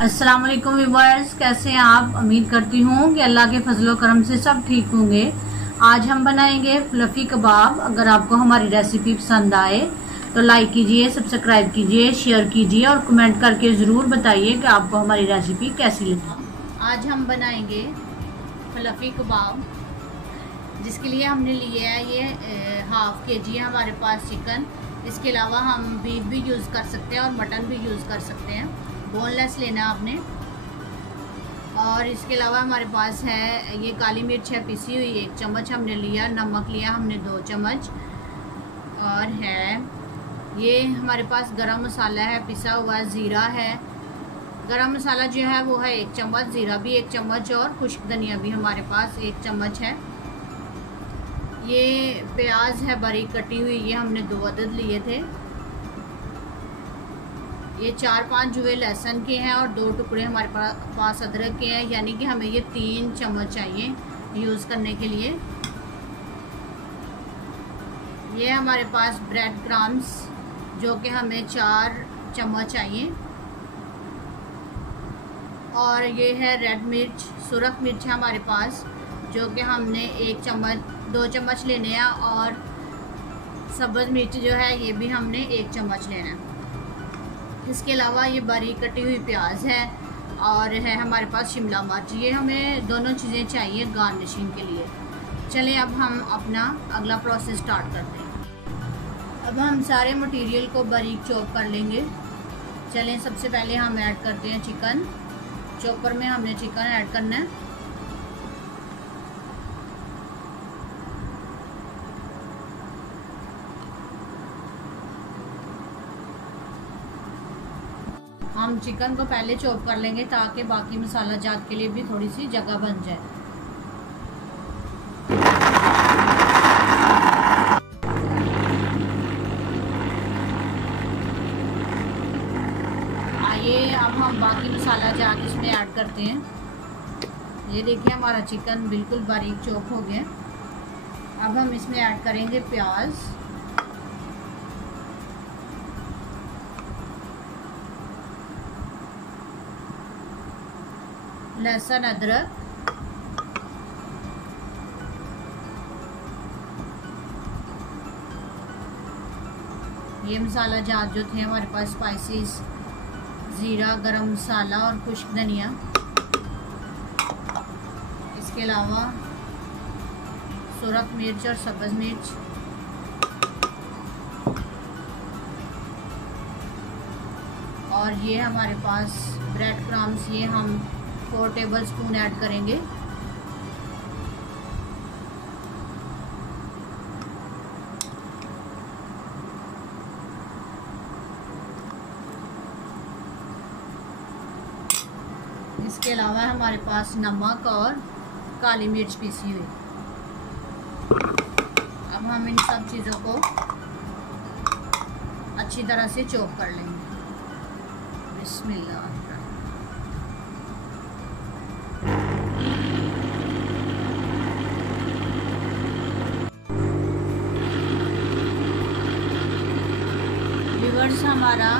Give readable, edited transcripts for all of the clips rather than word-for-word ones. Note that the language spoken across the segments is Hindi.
अस्सलाम वालेकुम व्यूअर्स, कैसे हैं आप। उम्मीद करती हूँ कि अल्लाह के फजलो करम से सब ठीक होंगे। आज हम बनाएंगे फ्लफी कबाब। अगर आपको हमारी रेसिपी पसंद आए तो लाइक कीजिए, सब्सक्राइब कीजिए, शेयर कीजिए और कमेंट करके ज़रूर बताइए कि आपको हमारी रेसिपी कैसी लगी। आज हम बनाएंगे फ्लफी कबाब, जिसके लिए हमने लिया है ये हाफ के जी है हमारे पास चिकन। इसके अलावा हम बीफ भी यूज़ कर सकते हैं और मटन भी यूज़ कर सकते हैं। बोनलेस लेना आपने। और इसके अलावा हमारे पास है ये काली मिर्च है पिसी हुई 1 चम्मच हमने लिया, नमक लिया हमने 2 चम्मच, और है ये हमारे पास गरम मसाला है पिसा हुआ, ज़ीरा है। गरम मसाला जो है वो है 1 चम्मच, ज़ीरा भी 1 चम्मच और खुश्क धनिया भी हमारे पास 1 चम्मच है। ये प्याज है बारीक कटी हुई, ये हमने 2 अदद लिए थे। ये 4-5 जुए लहसुन के हैं और 2 टुकड़े हमारे पास अदरक के हैं, यानी कि हमें ये 3 चम्मच चाहिए यूज़ करने के लिए। ये हमारे पास ब्रेड क्रम्स जो कि हमें 4 चम्मच चाहिए। और ये है रेड मिर्च, सुरख मिर्च है हमारे पास जो कि हमने 1 चम्मच 2 चम्मच लेने हैं, और सब्ज़ मिर्च जो है ये भी हमने 1 चम्मच लेना है। इसके अलावा ये बारीक कटी हुई प्याज है और है हमारे पास शिमला मिर्च। ये हमें दोनों चीज़ें चाहिए गार्निशिंग के लिए। चलें अब हम अपना अगला प्रोसेस स्टार्ट करते हैं। अब हम सारे मटेरियल को बारीक चॉप कर लेंगे। चलें सबसे पहले हम ऐड करते हैं चिकन। चॉपर में हमने चिकन ऐड करना है। हम चिकन को पहले चॉप कर लेंगे ताकि बाकी मसाला जात के लिए भी थोड़ी सी जगह बन जाए। आइए अब हम बाकी मसाला जात इसमें ऐड करते हैं। ये देखिए हमारा चिकन बिल्कुल बारीक चॉप हो गया। अब हम इसमें ऐड करेंगे प्याज, लहसुन, अदरक, ये मसाला जात जो थे हमारे पास स्पाइसेस, ज़ीरा, गरम मसाला और खुश्क धनिया। इसके अलावा सुरख मिर्च और सब्ज़ मिर्च, और ये हमारे पास ब्रेड क्रम्स, ये हम 4 टेबलस्पून ऐड करेंगे। इसके अलावा हमारे पास नमक और काली मिर्च पीसी हुई। अब हम इन सब चीज़ों को अच्छी तरह से चॉप कर लेंगे। बिस्मिल्लाह। व्यूअर्स हमारा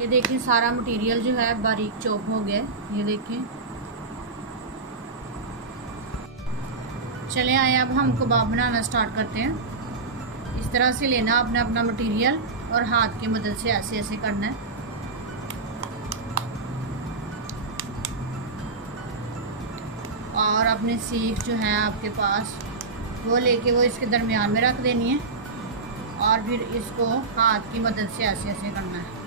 ये देखें सारा मटेरियल जो है बारीक चॉप हो गया। ये देखें। चले आए अब हम कबाब बनाना स्टार्ट करते हैं। इस तरह से लेना अपना अपना मटेरियल और हाथ की मदद से ऐसे ऐसे करना है। और अपनी सीख जो है आपके पास वो लेके वो इसके दरमियान में रख देनी है, और फिर इसको हाथ की मदद से ऐसे ऐसे करना है।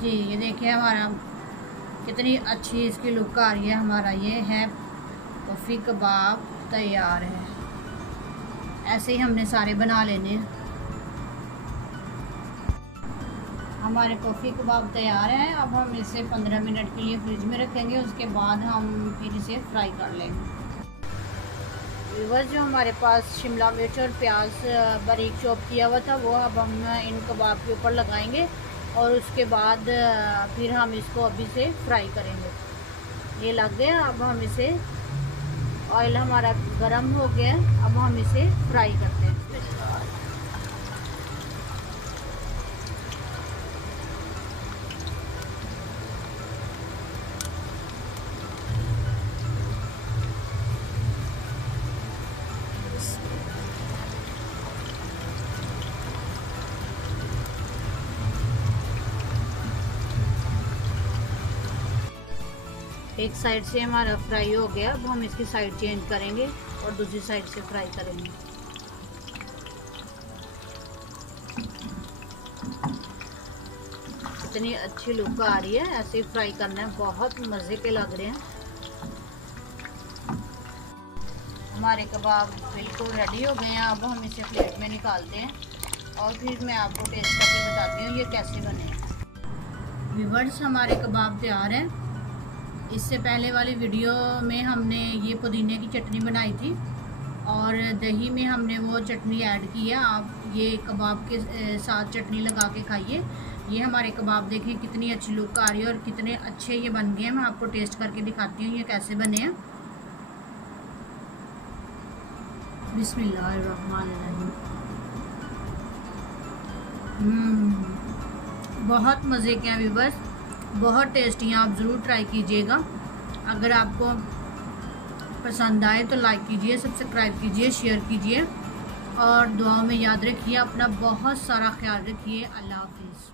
जी ये देखिए हमारा कितनी अच्छी इसकी लुक आ रही है। हमारा ये है फ्लफी कबाब तैयार है। ऐसे ही हमने सारे बना लेने हैं। हमारे फ्लफी कबाब तैयार है। अब हम इसे 15 मिनट के लिए फ्रिज में रखेंगे, उसके बाद हम फिर इसे फ्राई कर लेंगे। व्यूअर्स जो हमारे पास शिमला मिर्च और प्याज बारीक चॉप किया हुआ था वो अब हम इन कबाब के ऊपर लगाएंगे और उसके बाद फिर हम इसको अभी से फ्राई करेंगे। ये लग गया, अब हम इसे, ऑयल हमारा गरम हो गया, अब हम इसे फ्राई करते हैं। एक साइड से हमारा फ्राई हो गया, अब हम इसकी साइड चेंज करेंगे और दूसरी साइड से फ्राई करेंगे। इतनी अच्छी लुक आ रही है, ऐसे ही फ्राई करना है, बहुत मज़े के लग रहे हैं। हमारे कबाब बिल्कुल रेडी हो गए हैं, अब हम इसे प्लेट में निकालते हैं और फिर मैं आपको टेस्ट करके बताती हूँ ये कैसे बने। व्यूअर्स, हमारे कबाब तैयार हैं। इससे पहले वाली वीडियो में हमने ये पुदीने की चटनी बनाई थी और दही में हमने वो चटनी ऐड की है। आप ये कबाब के साथ चटनी लगा के खाइए। ये हमारे कबाब देखें कितनी अच्छी लुक आ रही है और कितने अच्छे ये बन गए हैं। मैं आपको टेस्ट करके दिखाती हूँ ये कैसे बने हैं। बिस्मिल्लाहिर्रहमानिर्रहीम। बहुत मज़े के हैं व्यूअर्स, बहुत टेस्टी हैं। आप ज़रूर ट्राई कीजिएगा। अगर आपको पसंद आए तो लाइक कीजिए, सब्सक्राइब कीजिए, शेयर कीजिए और दुआओं में याद रखिए। अपना बहुत सारा ख्याल रखिए। अल्लाह हाफिज़।